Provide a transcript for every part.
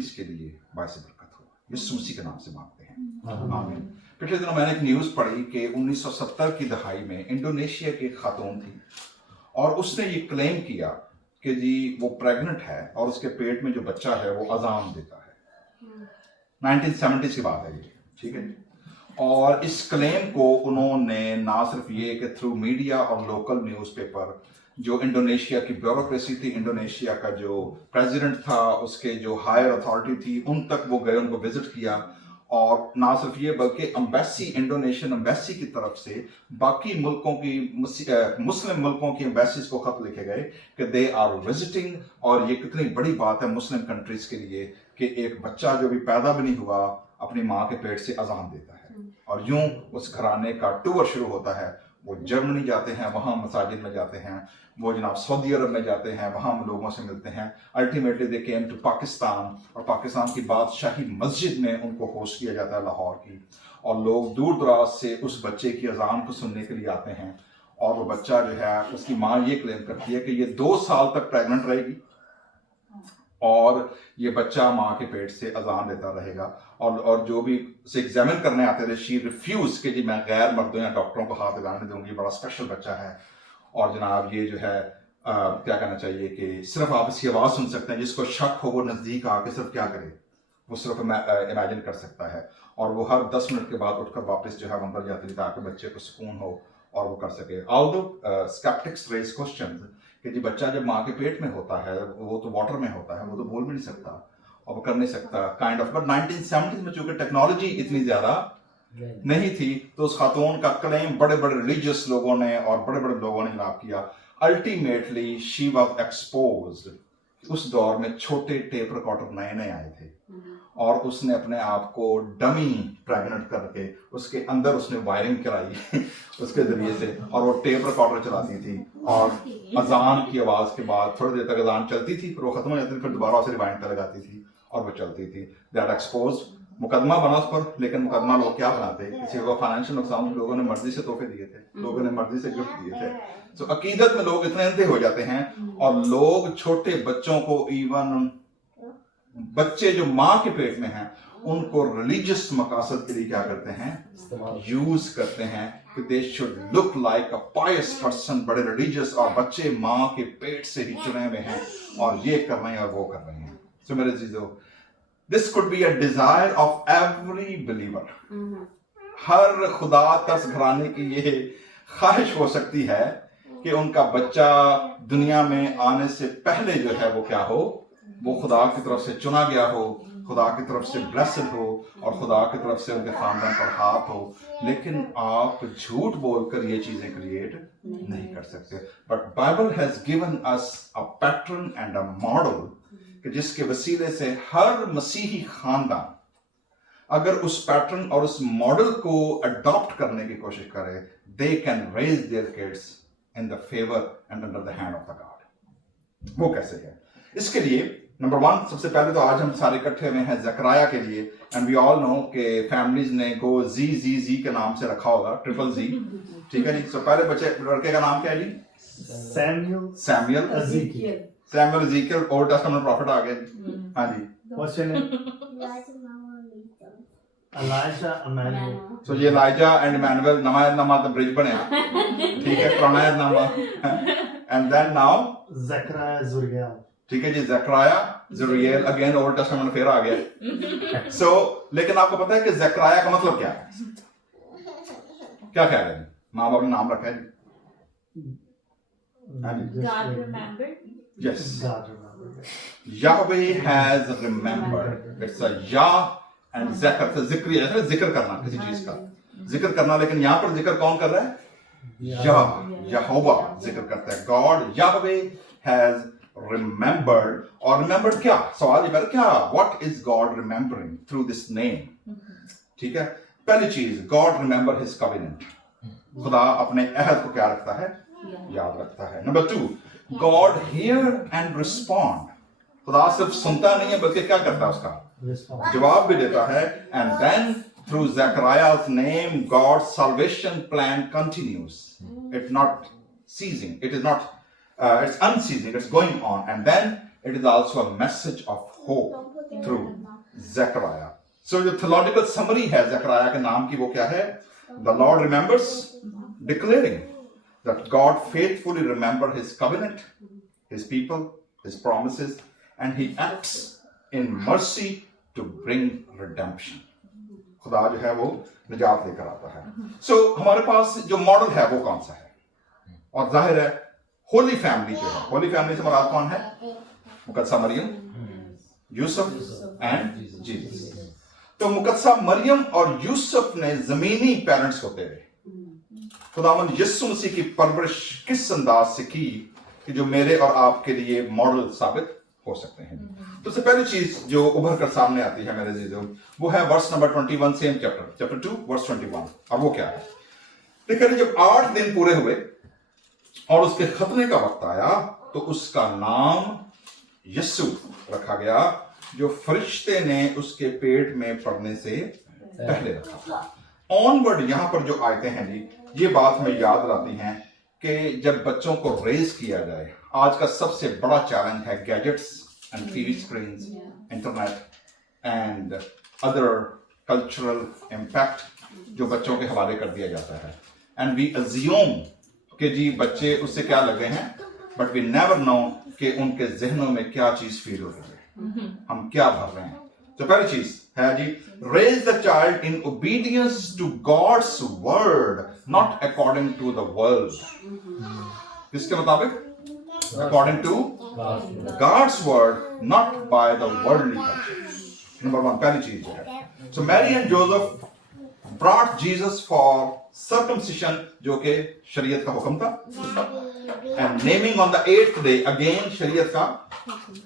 इसके लिए बायस बरकत हो, यीशु मसीह के नाम से मांगते हैं, आमीन। पिछले दिनों मैंने एक न्यूज़ पढ़ी कि 1970 की दहाई में इंडोनेशिया की एक खातून थी और उसने ये क्लेम किया कि जी वो प्रेग्नेंट है और उसके पेट में जो बच्चा है वो अजान देता है। 1970 की बात है ये, ठीक है। और इस क्लेम को उन्होंने ना सिर्फ ये कि थ्रू मीडिया और लोकल न्यूज़पेपर, जो इंडोनेशिया की ब्यूरोक्रेसी थी, इंडोनेशिया का जो प्रेसिडेंट था, उसके जो हायर अथॉरिटी थी, उन तक वो गए, उनको विजिट किया। और ना सिर्फ ये बल्कि एम्बेसी, इंडोनेशियन एम्बेसी की तरफ से बाकी मुल्कों की, मुस्लिम मुल्कों की एम्बेसीज को खत लिखे गए कि दे आर विजिटिंग। और ये कितनी बड़ी बात है मुस्लिम कंट्रीज के लिए कि एक बच्चा जो भी पैदा भी नहीं हुआ अपनी माँ के पेट से अजान देता है। और यूं उस घराने का टूर शुरू होता है। वो जर्मनी जाते हैं, वहाँ मसाजिद में जाते हैं, वो जनाब सऊदी अरब में जाते हैं, वहाँ लोगों से मिलते हैं। Ultimately they came to Pakistan, और पाकिस्तान की बादशाही मस्जिद में उनको होस्ट किया जाता है लाहौर की। और लोग दूर दराज से उस बच्चे की अजान को सुनने के लिए आते हैं। और वो बच्चा जो है, उसकी माँ ये क्लेम करती है कि ये 2 साल तक प्रेग्नेंट रहेगी और ये बच्चा माँ के पेट से अजान देता रहेगा। और जो भी उसे एग्जामिन करने आते थे, शी रिफ्यूज कि जी मैं गैर मर्दों या डॉक्टरों को हाथ लगाने दूंगी, बड़ा स्पेशल बच्चा है। और जनाब ये जो है क्या कहना चाहिए कि सिर्फ आप इसकी आवाज़ सुन सकते हैं, जिसको शक हो वो नज़दीक आके सिर्फ क्या करे, वो सिर्फ इमेजिन कर सकता है। और वो हर 10 मिनट के बाद उठकर वापस जो है अंदर जाती है ताकि बच्चे को सुकून हो और वो कर सके। ऑल्दो स्केप्टिक्स रेज क्वेश्चंस कि जी बच्चा जब माँ के पेट में होता है, वो तो वाटर में होता है, वो तो बोल भी नहीं सकता और वो कर नहीं सकता काइंड ऑफ। बट 1970 में चूंकि टेक्नोलॉजी इतनी ज्यादा नहीं थी, तो उस खातून का क्लेम बड़े बड़े रिलीजियस लोगों ने और बड़े बड़े लोगों ने जनाब किया। Ultimately she was exposed. उस दौर में छोटे टेप रिकॉर्डर नए नए आए थे और उसने अपने आप को डमी प्रेग्नेंट करके उसके अंदर उसने वायरिंग कराई उसके जरिए से, और वो टेप रिकॉर्डर चलाती थी। और अजान की आवाज के बाद थोड़ी देर तक अजान चलती थी, फिर वो खत्म हो जाती थी, फिर दोबारा उसे रिवाइंड पे लगाती थी और वो चलती थी। That expose. मुकदमा बना उस पर, लेकिन मुकदमा लोग क्या बनाते, किसी को फाइनेंशियल नुकसान, लोगों ने मर्जी से तोहफे दिए थे, लोगों ने मर्जी से गिफ्ट दिए थे। सो अकीदत में लोग इतने अंधे हो जाते हैं। और लोग छोटे बच्चों को, इवन बच्चे जो माँ के पेट में हैं, उनको रिलीजियस मकासद के लिए क्या करते हैं, यूज करते हैं कि they should look like a pious person, बड़े रिलीजियस, और बच्चे माँ के पेट से ही चुने हुए हैं और ये कर रहे हैं और वो कर रहे हैं। सो मेरे चीजों, this could be a desire of every believer. हर खुदा तर्स घराने की ये ख्वाहिश हो सकती है कि उनका बच्चा दुनिया में आने से पहले जो है वो क्या हो, वो खुदा की तरफ से चुना गया हो, खुदा की तरफ से ब्लेस्ड हो और खुदा की तरफ से उनके खानदान पर हाथ हो। लेकिन आप झूठ बोलकर ये चीजें क्रिएट नहीं कर सकते। But Bible has given us a pattern and a model कि जिसके वसीले से हर मसीही खानदान अगर उस पैटर्न और उस मॉडल को अडॉप्ट करने की कोशिश करे, they can raise their kids in the favour and under the hand of the God. वो कैसे है? इसके लिए नंबर 1, सबसे पहले तो आज हम सारे इकट्ठे हुए हैं जकराया के लिए। एंड वी ऑल नो कि फैमिलीज ने को जी के नाम से रखा होगा, ट्रिपल जी, ठीक है जी। तो पहले बच्चे लड़के का नाम क्या है जी? सैमुअल एजीकियल, ओल्ड टेस्टामेंट प्रॉफिट आ गए। हाँ जी, What's your name? Elijah Emmanuel. So ये Elijah and Emmanuel नवा तो ब्रिज बने, ठीक है, पुराना नामा। And then now Zechariah Zuriel. ठीक है जी, जकराया जुरियल, अगेन ओल्ड टेस्टामेंट फिर आ गया। सो लेकिन आपको पता है कि जकराया का मतलब क्या है? क्या ख्याल है? माँ बाप ने नाम रखा है जी? God remembered. Yes. God remembered. Yahweh has remembered. It's a Yah and Zikr. तो जिक्र करना किसी चीज का, जिक्र करना। लेकिन यहाँ पर जिक्र कौन कर रहा है? यहोवा जिक्र करता है। God, Yahweh has remembered। और remembered क्या? सवाल ये क्या? What is God remembering through this name? ठीक है, पहली चीज, God remember his covenant। खुदा अपने अहद को क्या रखता है? याद रखता है। Number 2, God hear and respond। खुदा सिर्फ सुनता नहीं है बल्कि क्या करता है? उसका जवाब भी देता है। And then through Zechariah's name, God's salvation plan continues। It's not ceasing, it is not it's unceasing, it's going on। And then it is also a message of hope। Through Zakariya. So जो theological summary है ज़करिया के नाम की वो क्या है? The Lord remembers declaring that God faithfully remember his covenant, his people, his promises and he acts in mercy to bring redemption. खुदा जो है वो निजात लेकर आता है। सो हमारे पास जो मॉडल है वो कौन सा है? और जाहिर है होली फैमिली जो है, होली फैमिली से मुराद कौन है? मुकद्दसा मरियम, यूसुफ एंड जीसस। तो मुकद्दसा मरियम और यूसुफ ने जमीनी पेरेंट्स होते हुए खुदावंद यीशु मसीह की परवरिश किस अंदाज से की कि जो मेरे और आपके लिए मॉडल साबित हो सकते हैं। तो सबसे पहली चीज जो उभर कर सामने आती है मेरे अजीजों, वो है verse number 21, same chapter 2 verse 21। और वो क्या है? देखिए, जब 8 दिन पूरे हुए और उसके खतने का वक्त आया तो उसका नाम यीशु रखा गया, जो फरिश्ते ने उसके पेट में पड़ने से पहले रखा था। ऑनवर्ड यहां पर जो आयतें हैं जी, ये बात हमें याद लाती हैं कि जब बच्चों को रेज किया जाए, आज का सबसे बड़ा चैलेंज है gadgets and TV screens, internet and other cultural impact जो बच्चों के हवाले कर दिया जाता है। एंड वी अज्यूम कि जी बच्चे उससे क्या लगे हैं, बट वी नेवर नो कि उनके जहनों में क्या चीज फील हो रही है, हम क्या भर रहे हैं। तो पहली चीज है जी, raise the child in obedience to God's word, not according to the world. किसके मुताबिक? According to God's word, not by the worldly culture. Number 1 पहली चीज जो है। So Mary and Joseph brought Jesus for circumcision, जो कि शरीयत का हुक्म था, and naming on the 8th day, again शरीयत का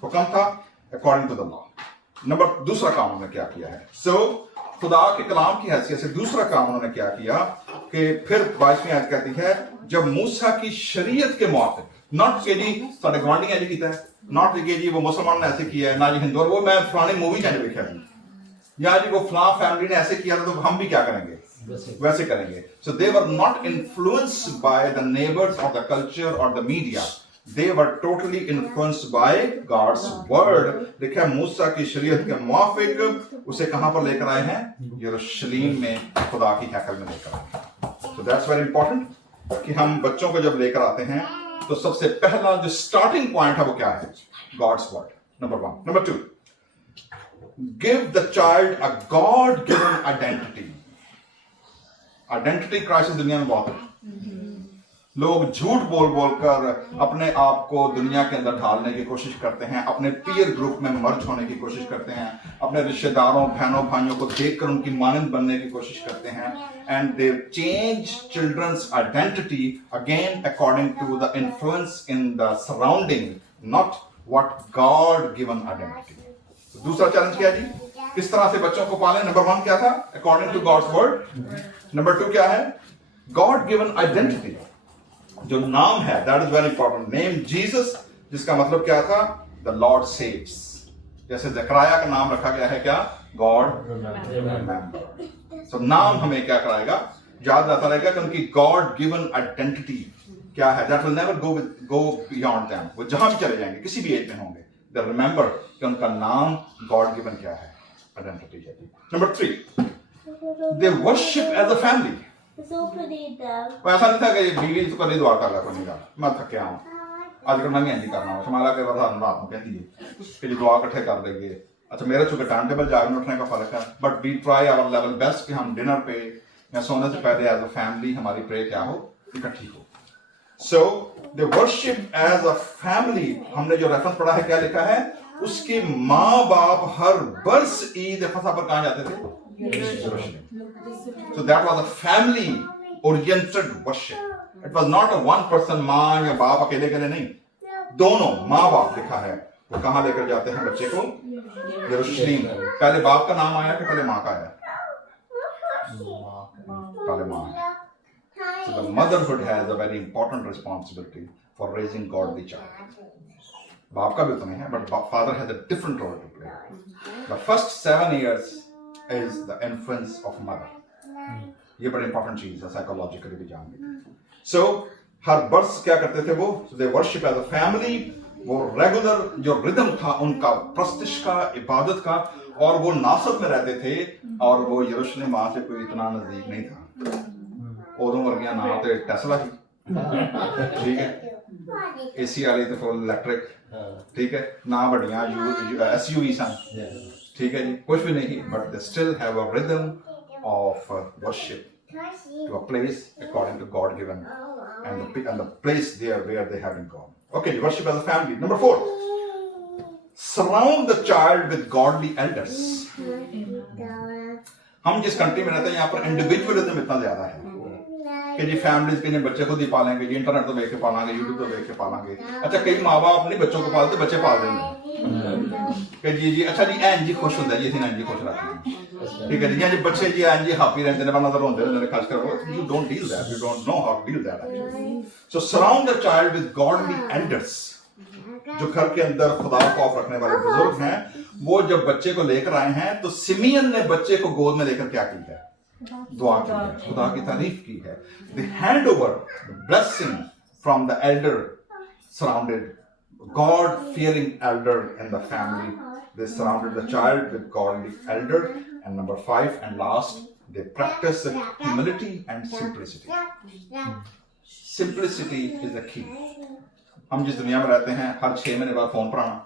हुक्म था according to the law. Number दूसरा काम उन्होंने क्या किया है? खुदा के कलाम की हैसियत से दूसरा काम उन्होंने क्या किया कि फिर 22वीं आयत कहती है, जब मूसा की शरीयत के मुताबिक, नॉट के जी साढ़े गवांडी ऐसे किया है, नॉट कि जी वो मुसलमान ने ऐसे किया है, ना जी हिंदू, और वो मैं फलानी मूवी जाने देखा जी, या जी वो फलां फैमिली ने ऐसे किया था तो हम भी क्या करेंगे, वैसे करेंगे। So they were not influenced by the neighbours और द कल्चर और the media, they were totally influenced by God's word। देखा मूसा की शरीयत के मुआफिक उसे कहां पर लेकर आए हैं? यरूशलेम में खुदा की हैकल में लेकर आए हैं। So that's very important कि हम बच्चों को जब लेकर आते हैं तो सबसे पहला जो स्टार्टिंग पॉइंट है वो क्या है? God's word, number 1। Number 2, give the child a God given identity। Identity crisis दुनिया में बहुत है। लोग झूठ बोल बोल कर अपने आप को दुनिया के अंदर ढालने की कोशिश करते हैं, अपने पीयर ग्रुप में मर्ज होने की कोशिश करते हैं, अपने रिश्तेदारों बहनों भाइयों को देखकर उनकी मानंद बनने की कोशिश करते हैं, and they change children's identity again according to the influence in the surrounding, not what God given identity. दूसरा चैलेंज क्या है जी? किस तरह से बच्चों को पालें? नंबर 1 क्या था? According to God's word. Number 2 क्या है? गॉड गिवन आइडेंटिटी, जो नाम है, that is very important. Name Jesus, जिसका मतलब क्या था? The Lord saves. जैसे ज़करिया का नाम रखा गया है क्या? God remember. सो नाम हमें क्या कराएगा? याद आता रहेगा कि उनकी गॉड गिवन आइडेंटिटी क्या है, that will never go beyond them. वो जहां भी चले जाएंगे, किसी भी एज में होंगे, दे रिमेंबर कि उनका नाम गॉड गिवन क्या है, आइडेंटिटी है। Number 3, they worship as a family. ऐसा नहीं था कि बीवी तो कभी दुआ कर रहा कोई नहीं, मैं थके हूं आजकल, मैं नहीं करना शमाला के बाद रात को कहती है कि दुआ इकट्ठे कर देंगे। अच्छा, मेरे चूंकि टाइम टेबल जागने उठने का फर्क है, but we try our level best कि हम डिनर पे या सोने से पहले एज अ फैमिली हमारी प्रे क्या हो, इकट्ठी हो। So the worship as a family, हमने जो रेफरेंस पढ़ा है क्या लिखा है? उसके माँ बाप हर बरस ईद फसा पर कहां जाते थे? So that was a family oriented worship. It was not a one person, माँ या बाप अकेले अकेले नहीं, दोनों माँ बाप लिखा है। वो कहां लेकर जाते हैं बच्चे को? यरूशलेम। पहले बाप का नाम आया कि पहले माँ का आया? पहले माँ है। So the motherhood has a very important responsibility for raising godly child. बाप का भी उतना है, but father has a different role to play. The first 7 years is the influence of mother. ये बड़ी इंपॉर्टेंट चीज है, साइकोलॉजिकली भी जानेंगे। सो हर बर्थ क्या करते थे वो? They worship as a family वो रेगुलर जो रिदम था उनका, प्रस्तिश का, इबादत का, और वो नासब में रहते थे, और वो यरूशलेम वहां से कोई इतना नजदीक नहीं था। उदों वर्गिया ना तो टेस्ला ही, ठीक है, एसी वाली तो फुल इलेक्ट्रिक, ठीक है, ना बड़ियां SUV सन, ठीक है जी, कुछ भी नहीं, but they still have a rhythm of worship to a place according to God given and the place there where they have been gone. Okay, worship as a family. Number 4, surround the child with godly elders. हम जिस country में रहते हैं यहाँ पर individualism इतना ज्यादा है कि जी फैमिलीज के लिए बच्चे खुद ही पालेंगे, जी इंटरनेट तो देख के पालेंगे, यूट्यूब तो देख के पालेंगे। अच्छा, कई माँ बाप अपने बच्चों को पालते, बच्चे पाल देंगे कि जी अच्छा जी एन जी खुश होता है जी, इसी एन जी खुश रखते हैं, ठीक है जी, जी बच्चे जी एन जी हैप्पी रहते हैं, नजर होते हैं खास कर, you don't deal that, you don't know how to deal that actually. So surround the child with godly elders, जो घर के अंदर खुदा को खौफ रखने वाले बुजुर्ग हैं। वो जब बच्चे को लेकर आए हैं तो सिमियन ने बच्चे को गोद में लेकर क्या की है? दुआ की है, खुदा की तारीफ की है। They hand over the blessing from the elder, surrounded God-fearing elder in the family. They surrounded the child with godly elder. And number 5 and last, they practice humility and simplicity. Simplicity is the key. हम जिस दुनिया में रहते हैं, हर 6 महीने बाद phone पढ़ाना,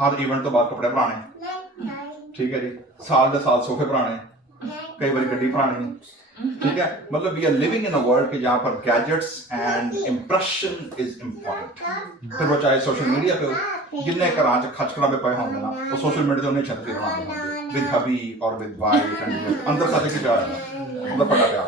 हर event तो बाद कपड़े पढ़ाने, ठीक है जी, साल दे साल सोफे पढ़ाने, कई बार गड्डी पढ़ानी, ठीक है, मतलब we are living in a world के जहाँ पर gadgets and impression is important. फिर वो चाहे सोशल मीडिया पे हो, जिन्ने कराच खचकड़ा पे पे होंगे ना, वो सोशल मीडिया उन्हें छतरी बना देंगे विद हबी और विद वाइफ एंड अंदर साथे की जाए मतलब पटा गया।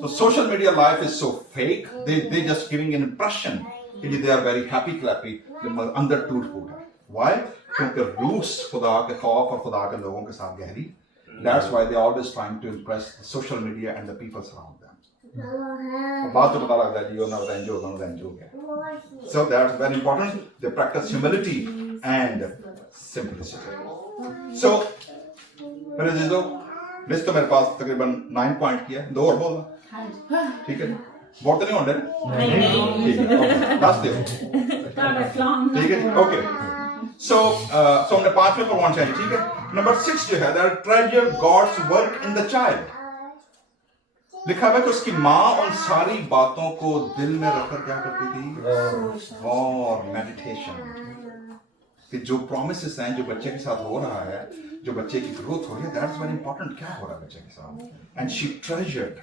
तो social media life is so fake, they just giving an impression कि they are very happy clappy, अंदर टूट फूट है। Why? क्योंकि रूट्स खुदा के खौफ और खुदा के लोगों के साथ गहरी। That's why they always trying to impress social media and the people around them. बात तो पता लगता है जी, वो ना रेंज हो गया। So that's very important. They practice humility and simplicity. So मेरे जीजो, लिस्ट तो मेरे पास तकरीबन 9 पॉइंट की है, 2 और बोलना, ठीक है, बहुत तो नहीं होने, ठीक है, लास्ट दे, ठीक है, ओके। सो हमने 5 में पॉइंट चाहिए, ठीक है। नंबर 6 जो है, that treasure God's work in the child. लिखा हुआ कि उसकी माँ उन सारी बातों को दिल में रखकर क्या करती थी? और मेडिटेशन, कि जो प्रोमिसेस हैं, जो बच्चे के साथ हो रहा है, जो बच्चे की ग्रोथ हो रही है, दैट्स वेरी इंपॉर्टेंट, क्या हो रहा है बच्चे के साथ, and she treasured.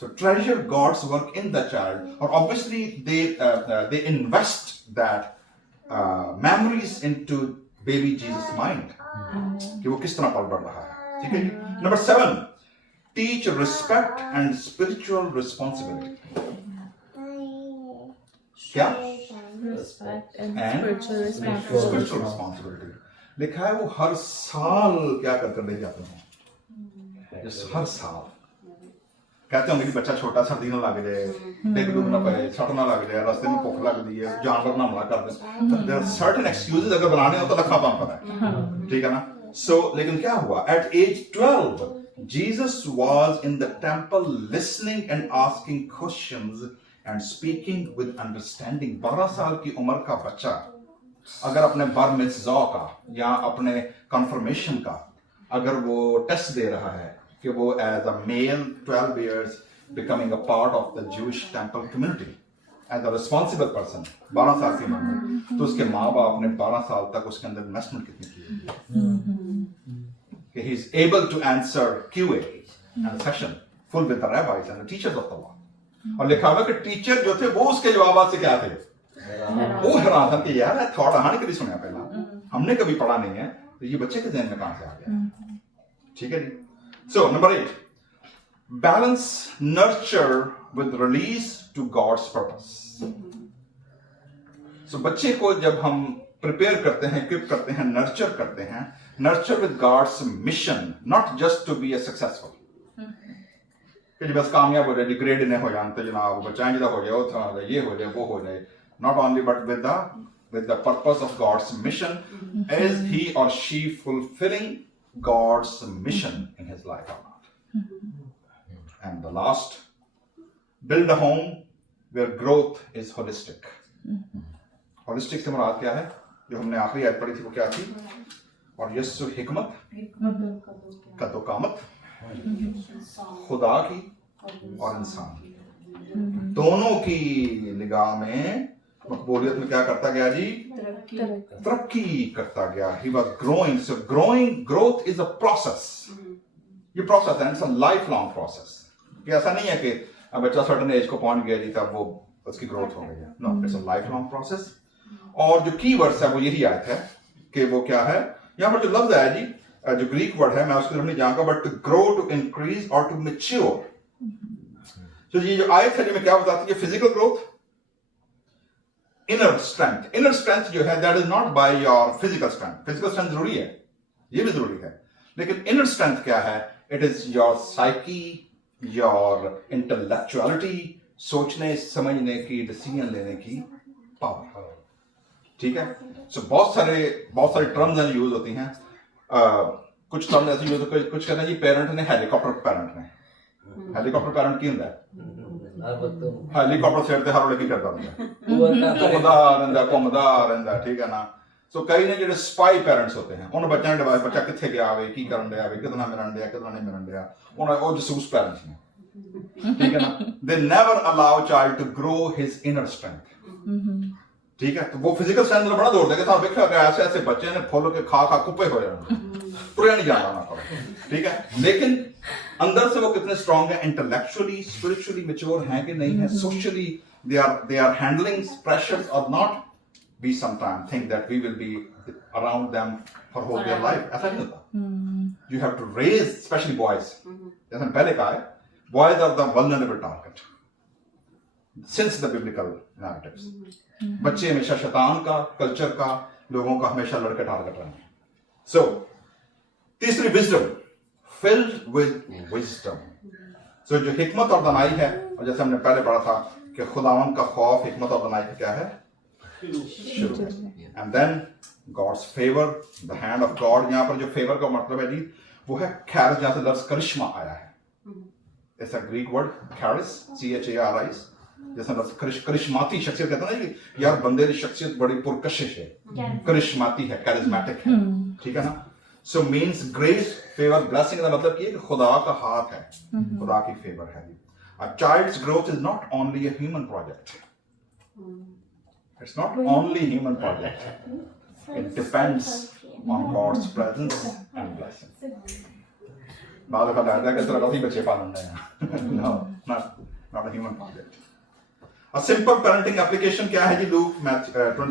So treasure God's work in the child, or obviously they invest that memories into baby Jesus' mind, कि वो किस तरह पल बढ़ रहा है, ठीक है जी। Number 7, teach respect and spiritual responsibility. क्या? Respect and And spiritual responsibility. लिखा है वो हर साल क्या कर ले जाते हैं, just हर साल कहते होंगे कि बच्चा छोटा, सर्दी ना लग जाए, डिग डुग ना पाए, छट ना लग जाए, रास्ते में भूख लगती है, जानवर ना हमला कर दे, देयर आर सर्टेन एक्सक्यूजेस अगर बनाने हो तो लखा पाम पता है, ठीक है ना। सो लेकिन क्या हुआ, at age 12 Jesus was in the temple listening and asking questions and speaking with understanding. 12 साल की उम्र का बच्चा अगर अपने बर मिज़्ज़ा का या अपने कन्फर्मेशन का अगर वो टेस्ट दे रहा है कि वो as a male 12 years becoming a part of the Jewish temple community as a responsible person 12 साल की उम्र में, तो उसके माँ बाप ने 12 साल तक उसके अंदर इन्वेस्टमेंट कितनी की है कि he is able to answer QA and session full with the rabbis and the teachers of the law। और लिखा हुआ कि टीचर जो थे वो उसके जवाब से क्या थे, वो हैरान था कि यार थॉट हमने कभी सुना पहला, हमने कभी पढ़ा नहीं है, तो ये बच्चे के ज़हन में कहां से आ गया, ठीक है जी। So, number 8, balance nurture with release to God's purpose. So, बच्चे को जब हम prepare करते हैं, equip करते हैं, nurture करते हैं, nurture with God's mission, not just to be a successful. कि जी बस कामयाब हो जाए, ग्रेड इन्हें हो जाए तो जनाब बच्चा जिदा हो जाए, वो था ये हो जाए, वो हो जाए, not only but with the purpose of God's mission, is he or she fulfilling God's mission in his life or not? And the last, build a home where growth is holistic. Holistic से मुराद क्या है? जो हमने आखिरी आयत पढ़ी थी वो क्या थी? और यस्सु हिकमत कद्दोकामत खुदा की और इंसान की, दोनों की निगाह में मकबूलियत में क्या करता गया जी? तरक्की करता गया. He was growing. So growth is a process. ये प्रोसेस है, it's a life long process. कि ऐसा नहीं है कि अब बच्चा सर्टेन एज को पहुंच गया जी तब वो उसकी ग्रोथ हो गई है. No, it's a life long process. और जो की वर्ड्स है वो यही आयत है कि वो क्या है, यहाँ पर जो लफ्ज है जी, जो ग्रीक वर्ड है, मैं उसकी तरफ नहीं जाऊंगा, but to grow, to increase और टू मैच्योर. तो ये जो आयत है जो मैं क्या बताती है, physical growth, inner strength. Inner strength जो है that is not by your physical strength. Physical strength जरूरी है, ये भी जरूरी है, लेकिन इनर स्ट्रेंथ क्या है? It is your psyche, your intellectuality, सोचने समझने की, डिसीजन लेने की पावर. ठीक है. सो बहुत सारे टर्म्स हैं यूज होती हैं. कुछ टर्म्स ऐसे यूज होते, कुछ कहते हैं जी पेरेंट ने हेलीकॉप्टर पैरेंट ने. हेलीकॉप्टर पैरेंट की ਹੁੰਦਾ हेलीकॉप्टर ਸਿਰ ਤੇ ਹਰ ਵੇਲੇ ਕੀ ਕਰਦਾ ਹੁੰਦਾ, ਘੁੰਮਦਾ ਰਹਿੰਦਾ. ਠੀਕ ਹੈ ਨਾ. ਸੋ ਕਈ ਨੇ ਜਿਹੜੇ ਸਪਾਈ ਪੈਰੈਂਟਸ ਹੁੰਦੇ ਹਨ, ਉਹਨਾਂ ਬੱਚਿਆਂ ਦੇ ਡਿਵਾਈਸ, ਬੱਚਾ ਕਿੱਥੇ ਗਿਆ ਹੋਵੇ, ਕੀ ਕਰਨ ਡਿਆ ਹੋਵੇ, ਕਿਹਦੇ ਨਾਲ ਮਿਲਣ ਡਿਆ, ਕਿਹਦੇ ਨਾਲ ਨਹੀਂ ਮਿਲਣ ਡਿਆ, ਉਹ ਜਸੂਸ ਪੈਰੈਂਟਸ ਨੇ. ठीक है ना. They never allow child to grow his inner strength. ठीक है. तो वो फिजिकल स्ट्रेंथ में बड़ा जोर देगा. तो देखा गया ऐसे ऐसे बच्चे ने फूल के खा कुप्पे हो जाते, पूरे नहीं जाना ना करो. ठीक है. लेकिन अंदर से वो कितने स्ट्रांग है, इंटेलेक्चुअली, स्पिरिचुअली मैच्योर हैं कि नहीं है, socially they are handling pressures or not. We sometimes think that we will be around them for whole their life. ऐसा नहीं होता. You have to raise, especially boys. जैसे मैंने पहले कहा है, boys are the vulnerable target since the biblical narratives. बच्चे हमेशा शैतान का, कल्चर का, लोगों का हमेशा लड़के टारगेट रहे हैं. So तीसरी wisdom, filled with wisdom. So जो हिकमत और दनाई है, और जैसे हमने पहले पढ़ा था कि खुदावन का खौफ हिकमत और दनाई का क्या है? शुरू. And then God's favor, the hand of God. यहाँ पर जो फेवर का मतलब है जी, वो है charis, जहाँ से लफ्ज करिश्मा आया है. It's a Greek word, charis, charis. जैसे लफ्ज करिश्माती शख्सियत कहते हैं ना जी, यार बंदे की शख्सियत बड़ी पुरकशिश है, करिश्माती है, कैरिज्मेटिक है. ठीक है ना. So means grace, favor, blessing का मतलब ये कि खुदा का हाथ है, खुदा की फेवर है. A child's growth is not only a human project. It's not only human project. It depends on God's presence and blessing. बाद में पता है कि तेरा काफी बच्चे पालने हैं. No, not a human project. A simple parenting application क्या है जी? लूक 20